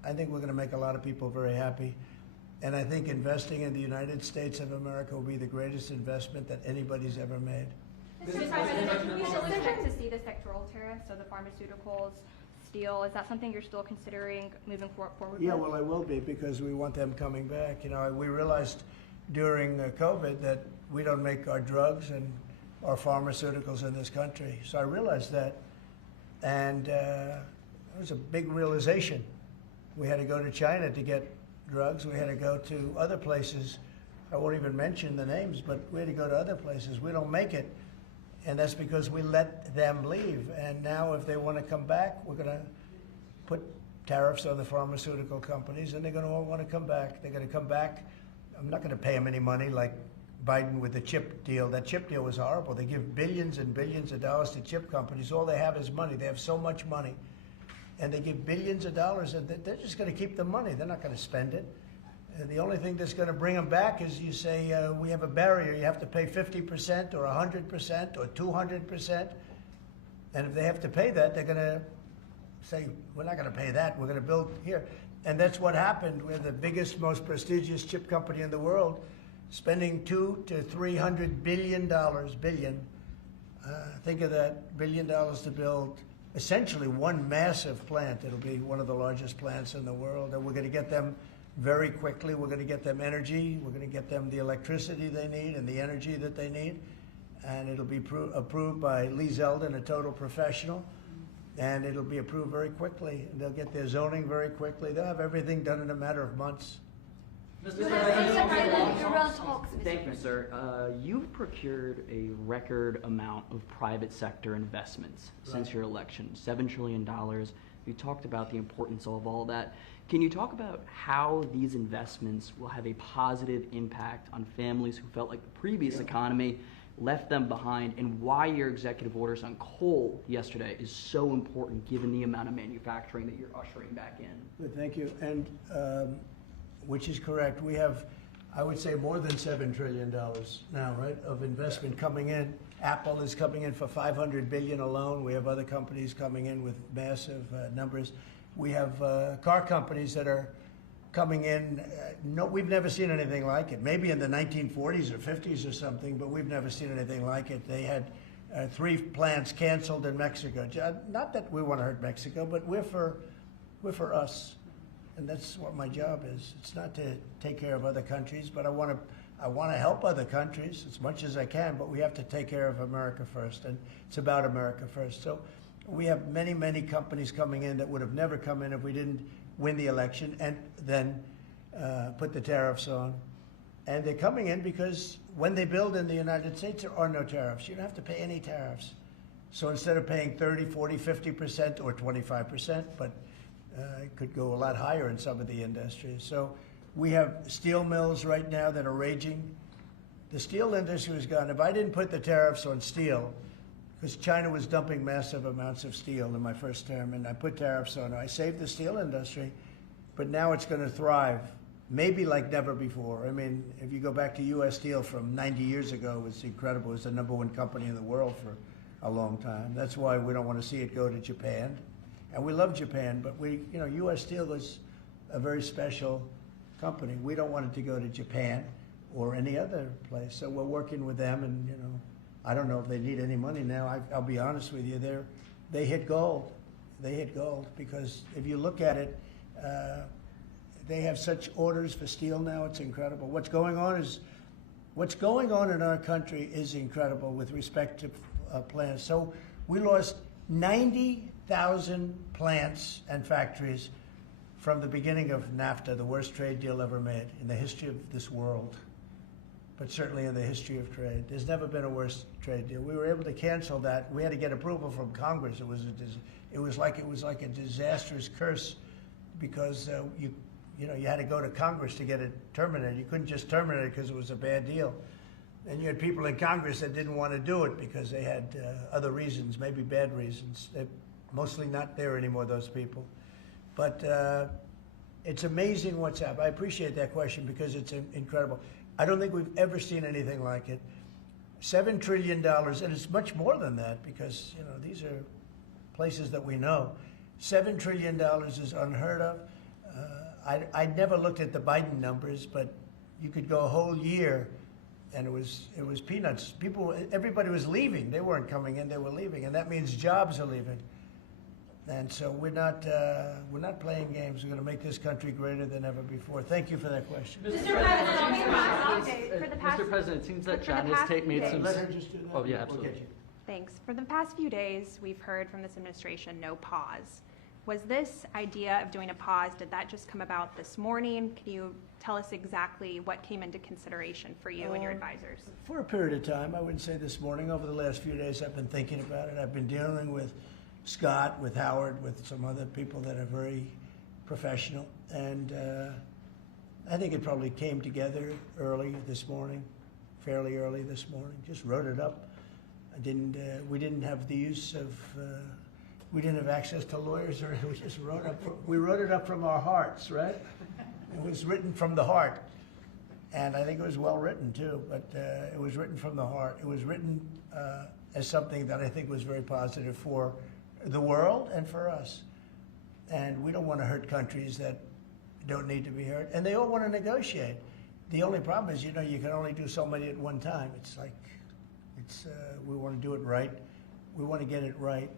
I think we're going to make a lot of people very happy. And I think investing in the United States of America will be the greatest investment that anybody's ever made. Mr. President, we still expect to see the sectoral tariffs, so the pharmaceuticals, steel. Is that something you're still considering moving forward Yeah, with? well, I will be because we want them coming back. You know, we realized during COVID that we don't make our drugs and our pharmaceuticals in this country. So I realized that, and it was a big realization. We had to go to China to get drugs. We had to go to other places. I won't even mention the names, but we had to go to other places. We don't make it, and that's because we let them leave. And now if they want to come back, we're going to put tariffs on the pharmaceutical companies, and they're going to all want to come back. They're going to come back. I'm not going to pay them any money like Biden with the chip deal. That chip deal was horrible. They give billions and billions of dollars to chip companies. All they have is money. They have so much money. And they give billions of dollars, and they're just going to keep the money. They're not going to spend it. The only thing that's going to bring them back is you say, we have a barrier. You have to pay 50% or 100% or 200%. And if they have to pay that, they're going to say, we're not going to pay that. We're going to build here. And that's what happened. We're the biggest, most prestigious chip company in the world, spending $200 to $300 billion. Think of that, $1 billion to build essentially one massive plant. It'll be one of the largest plants in the world. And we're going to get them very quickly. We're going to get them energy. We're going to get them the electricity they need and the energy that they need. And it'll be approved by Lee Zeldin, a total professional. And it'll be approved very quickly. They'll get their zoning very quickly. They'll have everything done in a matter of months. Thank you, sir. You've procured a record amount of private sector investments since your election, $7 trillion. You talked about the importance of all that. Can you talk about how these investments will have a positive impact on families who felt like the previous economy left them behind, and why your executive orders on coal yesterday is so important given the amount of manufacturing that you're ushering back in? Good, thank you. And which is correct. We have, I would say, more than $7 trillion now, right, of investment coming in. Apple is coming in for $500 billion alone. We have other companies coming in with massive numbers. We have car companies that are coming in. No, we've never seen anything like it. Maybe in the 1940s or 50s or something, but we've never seen anything like it. They had 3 plants canceled in Mexico. Not that we want to hurt Mexico, but we're for us, and that's what my job is. It's not to take care of other countries, but I want to help other countries as much as I can. But we have to take care of America first, and it's about America first. So we have many, many companies coming in that would have never come in if we didn't win the election and then put the tariffs on. And they're coming in because when they build in the United States, there are no tariffs. You don't have to pay any tariffs. So instead of paying 30, 40, 50% or 25%, but it could go a lot higher in some of the industries. So we have steel mills right now that are raging. The steel industry was gone. If I didn't put the tariffs on steel, because China was dumping massive amounts of steel in my first term, and I put tariffs on it. I saved the steel industry, but now it's going to thrive, maybe like never before. I mean, if you go back to U.S. Steel from 90 years ago, it was incredible. It was the #1 company in the world for a long time. That's why we don't want to see it go to Japan. And we love Japan, but U.S. Steel is a very special company. We don't want it to go to Japan or any other place. So we're working with them, and I don't know if they need any money now. I'll be honest with you, they hit gold. They hit gold because if you look at it, they have such orders for steel now. It's incredible. What's going on in our country is incredible with respect to plants. So we lost 90,000 plants and factories from the beginning of NAFTA, the worst trade deal ever made in the history of this world, but certainly in the history of trade. There's never been a worse trade deal. We were able to cancel that. We had to get approval from Congress. It was like a disastrous curse because you had to go to Congress to get it terminated. You couldn't just terminate it because it was a bad deal. And you had people in Congress that didn't want to do it because they had other reasons, maybe bad reasons. They're mostly not there anymore, those people. But it's amazing what's happened. I appreciate that question because it's incredible. I don't think we've ever seen anything like it. $7 trillion, and it's much more than that because, these are places that we know. $7 trillion is unheard of. I never looked at the Biden numbers, but you could go a whole year and it was peanuts. Everybody was leaving. They weren't coming in, they were leaving, and that means jobs are leaving. And so we're not playing games. We're going to make this country greater than ever before. Thank you for that question. Mr. President, it seems that John has made some... Let her just do that. Oh, yeah, absolutely. Thanks. For the past few days, we've heard from this administration no pause. Was this idea of doing a pause, did that just come about this morning? Can you tell us exactly what came into consideration for you and your advisors? For a period of time, I wouldn't say this morning. Over the last few days, I've been thinking about it. I've been dealing with Scott, with Howard, with some other people that are very professional. And I think it probably came together early this morning, fairly early this morning. Just wrote it up. We didn't have the use of, we didn't have access to lawyers, or we just wrote it up. We wrote it up from our hearts, right? It was written from the heart. And I think it was well written too, but it was written from the heart. It was written as something that I think was very positive for the world and for us. And we don't want to hurt countries that don't need to be hurt. And they all want to negotiate. The only problem is, you know, you can only do so many at one time. It's like, we want to do it right. We want to get it right.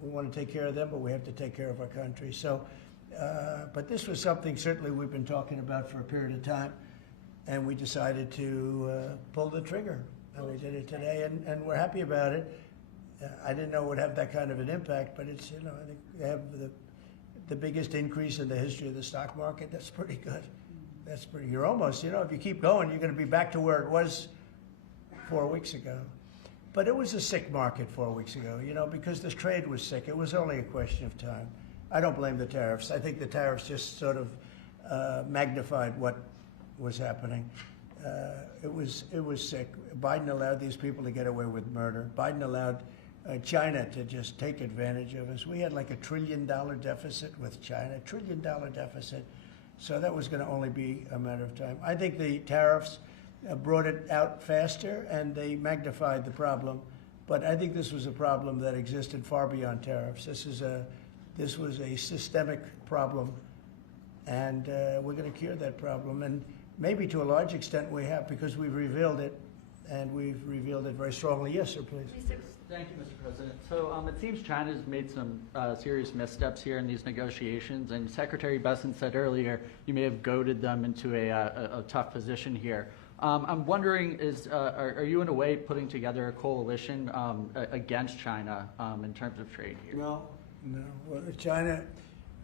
We want to take care of them, but we have to take care of our country. So, but this was something certainly we've been talking about for a period of time. And we decided to pull the trigger, and we did it today, and we're happy about it. I didn't know it would have that kind of an impact, but it's, you know, I think they have the biggest increase in the history of the stock market. That's pretty good. That's pretty, you're almost, you know, if you keep going, you're going to be back to where it was 4 weeks ago. But it was a sick market 4 weeks ago, you know, because this trade was sick. It was only a question of time. I don't blame the tariffs. I think the tariffs just sort of magnified what was happening. It was sick. Biden allowed these people to get away with murder. Biden allowed China to just take advantage of us. We had like $1 trillion deficit with China, $1 trillion deficit. So that was going to only be a matter of time. I think the tariffs brought it out faster and they magnified the problem. But I think this was a problem that existed far beyond tariffs. This was a systemic problem, and we're going to cure that problem. And maybe to a large extent we have, because we've revealed it, and we've revealed it very strongly. Yes, sir, please. Thank you, Mr. President. So it seems China's made some serious missteps here in these negotiations, and Secretary Bessent said earlier you may have goaded them into a tough position here. I'm wondering, are you in a way putting together a coalition against China in terms of trade here? No. Well, China,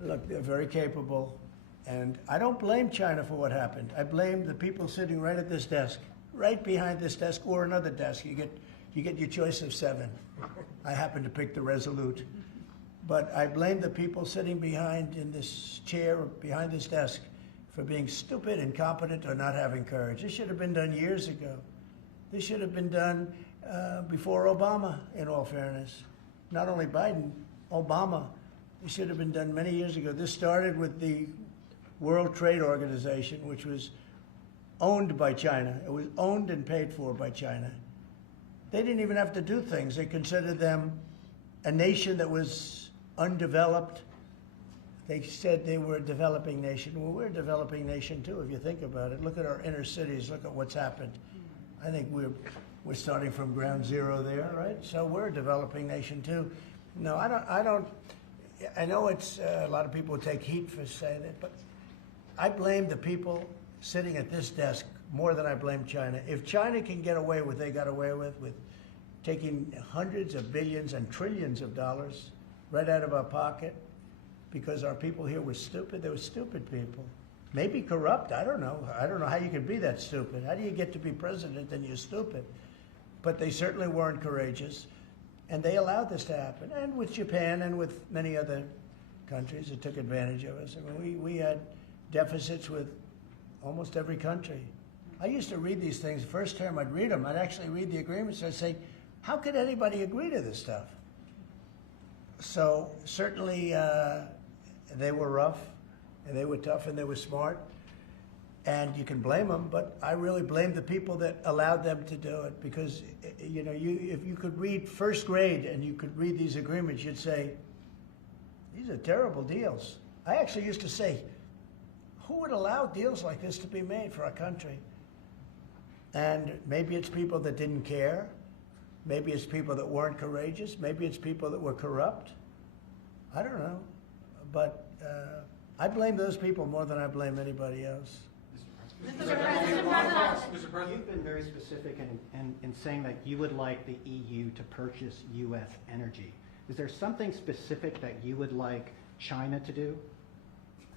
look, they're very capable. And I don't blame China for what happened. I blame the people sitting right at this desk, right behind this desk, or another desk. You get your choice of 7. I happen to pick the Resolute. But I blame the people sitting behind in this chair, behind this desk, for being stupid, incompetent, or not having courage. This should have been done years ago. This should have been done before Obama, in all fairness. Not only Biden, Obama. It should have been done many years ago. This started with the World Trade Organization, which was owned by China. It was owned and paid for by China. They didn't even have to do things. They considered them a nation that was undeveloped. They said they were a developing nation. Well, we're a developing nation too, if you think about it. Look at our inner cities. Look at what's happened. I think we're starting from ground zero there, right? So we're a developing nation too. No, I don't. I know it's a lot of people take heat for saying it, but I blame the people sitting at this desk more than I blame China. If China can get away with what they got away with taking hundreds of billions and trillions of dollars right out of our pocket because our people here were stupid, they were stupid people. Maybe corrupt, I don't know. I don't know how you can be that stupid. How do you get to be president and you're stupid? But they certainly weren't courageous, and they allowed this to happen. And with Japan and with many other countries that took advantage of us. I mean, we had deficits with almost every country. I used to read these things. The first term I'd read them. I'd actually read the agreements. I'd say, how could anybody agree to this stuff? So certainly they were rough, and they were tough, and they were smart. And you can blame them, but I really blame the people that allowed them to do it, because you know, if you could read first grade and you could read these agreements, you'd say, these are terrible deals. I actually used to say, who would allow deals like this to be made for our country? And maybe it's people that didn't care. Maybe it's people that weren't courageous. Maybe it's people that were corrupt. I don't know. But I blame those people more than I blame anybody else. Mr. President, you've been very specific in saying that you would like the EU to purchase U.S. energy. Is there something specific that you would like China to do?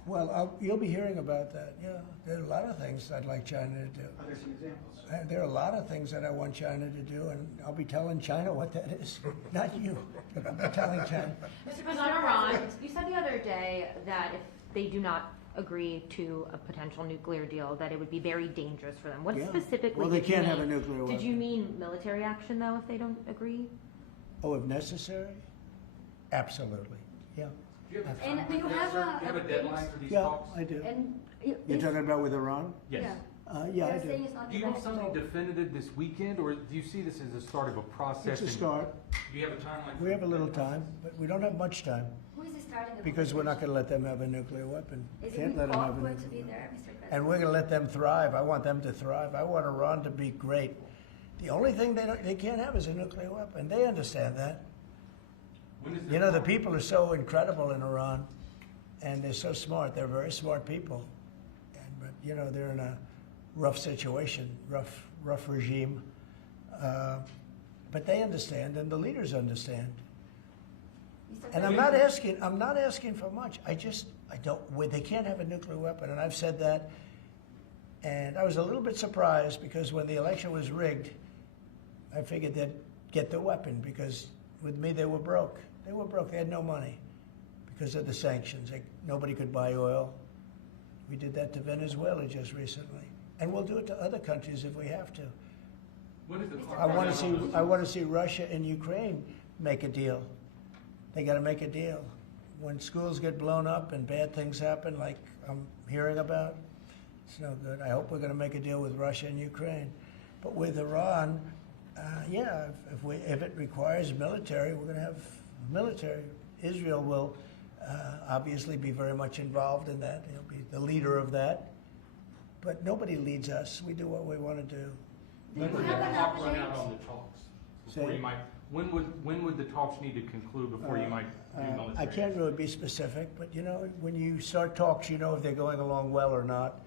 Well, you'll be hearing about that. Yeah, there are a lot of things I'd like China to do. Are there some examples? There are a lot of things that I want China to do, and I'll be telling China what that is. Not you, but I'll be telling China. Mr. President, on Iran, you said the other day that if they do not agree to a potential nuclear deal, that it would be very dangerous for them. What specifically Well, they did you can't mean? have a nuclear weapon. Did you mean military action, though, if they don't agree? Oh, if necessary? Absolutely, yeah. And do you have a deadline for these Yeah, talks? I do. And You're talking about with Iran? Yes. Yeah, I They're do. saying it's not Do you the want best something talk. definitive this weekend, or do you see this as the start of a process? It's a and- start. Do you have a timeline? We have a little time, but we don't have much time Who is starting the because we're not conversation? going to let them have a nuclear weapon. Is Can't it let them have a going to nuclear be weapon. there, Mr. President? And we're going to let them thrive. I want them to thrive. I want Iran to be great. The only thing they can't have is a nuclear weapon. They understand that. When is You know, the people are so incredible in Iran, and they're so smart. They're very smart people. But, you know, they're in a rough situation, rough regime. But they understand, and the leaders understand. Mr. And President, I'm not asking for much. I don't, they can't have a nuclear weapon, and I've said that. And I was a little bit surprised because when the election was rigged, I figured they'd get the weapon because with me they were broke. They were broke. They had no money because of the sanctions. Nobody could buy oil. We did that to Venezuela just recently, and we'll do it to other countries if we have to. When is the clock I running want out to on see. this? I want to see Russia and Ukraine make a deal. They got to make a deal. When schools get blown up and bad things happen, like I'm hearing about, it's no good. I hope we're going to make a deal with Russia and Ukraine. But with Iran, yeah, if it requires military, we're going to have military. Israel will obviously be very much involved in that. He'll be the leader of that. But nobody leads us. We do what we want to do. When would the clock run out on the talks? Before Say- you might, when would the talks need to conclude before you might do military? I can't really be specific, but you know, when you start talks, you know if they're going along well or not.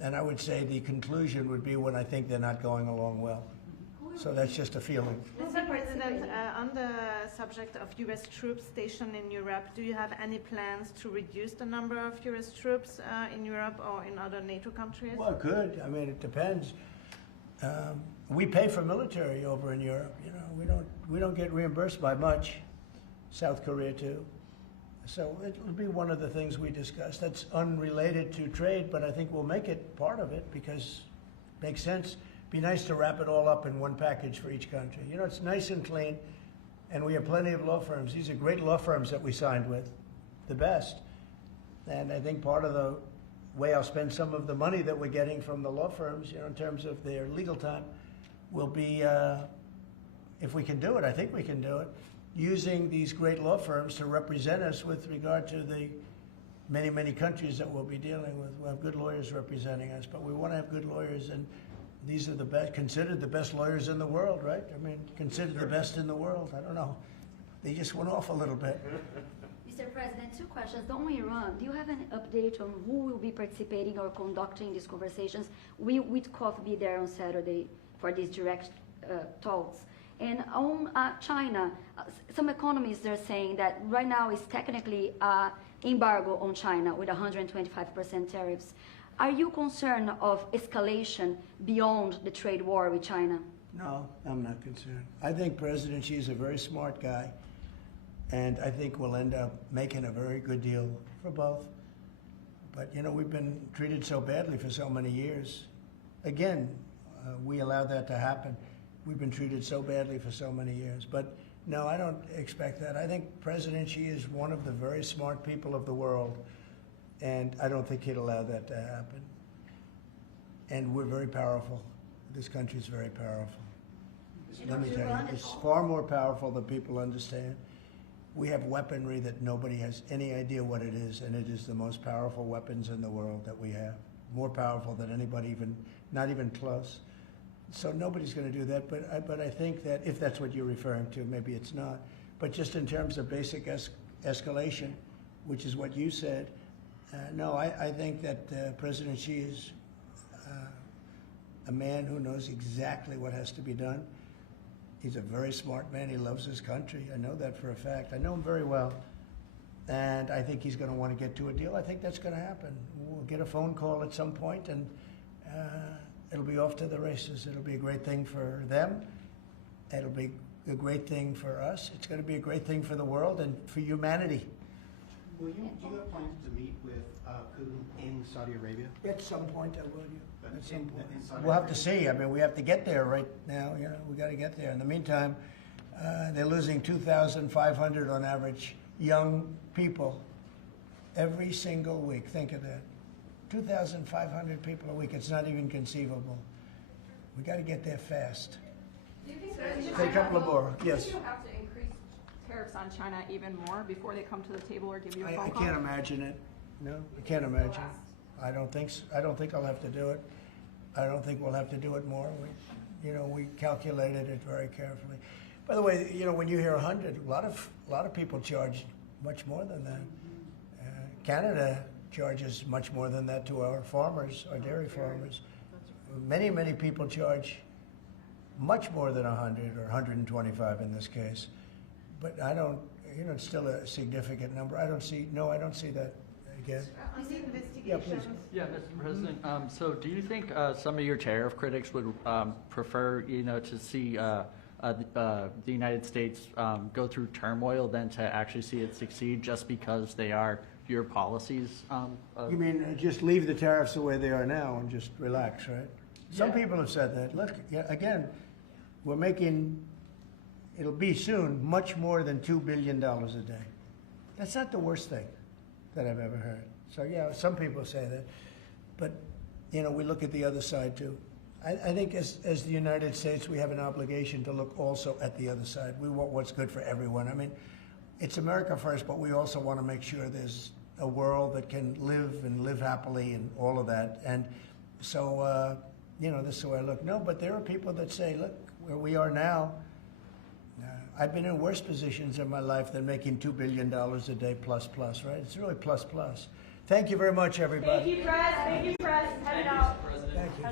And I would say the conclusion would be when I think they're not going along well. So that's just a feeling. Mr. President, on the subject of U.S. troops stationed in Europe, do you have any plans to reduce the number of U.S. troops in Europe or in other NATO countries? Well, good. I mean, it depends. We pay for military over in Europe. You know, we don't get reimbursed by much. South Korea too. So it'll be one of the things we discuss. That's unrelated to trade, but I think we'll make it part of it because it makes sense. Be nice to wrap it all up in one package for each country. You know, it's nice and clean, and we have plenty of law firms. These are great law firms that we signed with, the best. And I think part of the way I'll spend some of the money that we're getting from the law firms, you know, in terms of their legal time, will be, if we can do it, I think we can do it, using these great law firms to represent us with regard to the many, many countries that we'll be dealing with. We'll have good lawyers representing us, but we want to have good lawyers, and these are the best, considered the best lawyers in the world, right? I mean, considered the best in the world. I don't know. They just went off a little bit. Mr. President, two questions. On Iran, do you have an update on who will be participating or conducting these conversations? Will Witkoff be there on Saturday for these direct talks? And on China, some economists are saying that right now is technically embargo on China with 125% tariffs. Are you concerned of escalation beyond the trade war with China? No, I'm not concerned. I think President Xi is a very smart guy, and I think we'll end up making a very good deal for both. But, you know, we've been treated so badly for so many years. Again, we allowed that to happen. We've been treated so badly for so many years. But, no, I don't expect that. I think President Xi is one of the very smart people of the world, and I don't think he'd allow that to happen. And we're very powerful. This country is very powerful. Let me tell you, it's far more powerful than people understand. We have weaponry that nobody has any idea what it is, and it is the most powerful weapons in the world that we have. More powerful than anybody, even not even close. So nobody's going to do that, but I think that if that's what you're referring to, maybe it's not. But just in terms of basic escalation, which is what you said, no, I think that President Xi is a man who knows exactly what has to be done. He's a very smart man. He loves his country. I know that for a fact. I know him very well. And I think he's going to want to get to a deal. I think that's going to happen. We'll get a phone call at some point, and it'll be off to the races. It'll be a great thing for them. It'll be a great thing for us. It's going to be a great thing for the world and for humanity. Do you have plans to meet with Putin in Saudi Arabia? At some point, I will. At some point. in Saudi We'll have to Arabia? see. I mean, we have to get there right now. You know, we got to get there. In the meantime, they're losing 2,500 on average young people every single week. Think of that. 2,500 people a week. It's not even conceivable. We got to get there fast. Do you think Say a couple of more. Yes. Do you have to increase tariffs on China even more before they come to the table or give you a phone I call? can't imagine it. No, I can't imagine. I don't think so. I don't think I'll have to do it. I don't think we'll have to do it more. We calculated it very carefully. By the way, when you hear 100, a lot of people charge much more than that. Canada charges much more than that to our farmers, our dairy farmers. Many, many people charge much more than 100 or 125 in this case. But I don't, it's still a significant number. I don't see that again. On the Yeah, please. investigations. Yeah, Mr. President. So do you think some of your tariff critics would prefer, to see the United States go through turmoil than to actually see it succeed just because they are your policies? You mean just leave the tariffs the way they are now and just relax, right? Some Yeah. people have said that. Look, again, we're making, it'll be soon, much more than $2 billion a day. That's not the worst thing that I've ever heard. So, yeah, some people say that. But, we look at the other side, too. I think as the United States, we have an obligation to look also at the other side. We want what's good for everyone. I mean, it's America first, but we also want to make sure there's a world that can live happily and all of that. And so, this is the way I look. No, but there are people that say, look, where we are now, I've been in worse positions in my life than making $2 billion a day plus, right? It's really plus. Thank you very much, everybody. Thank you, Press. Thank you, Press. Headed out. Thank you.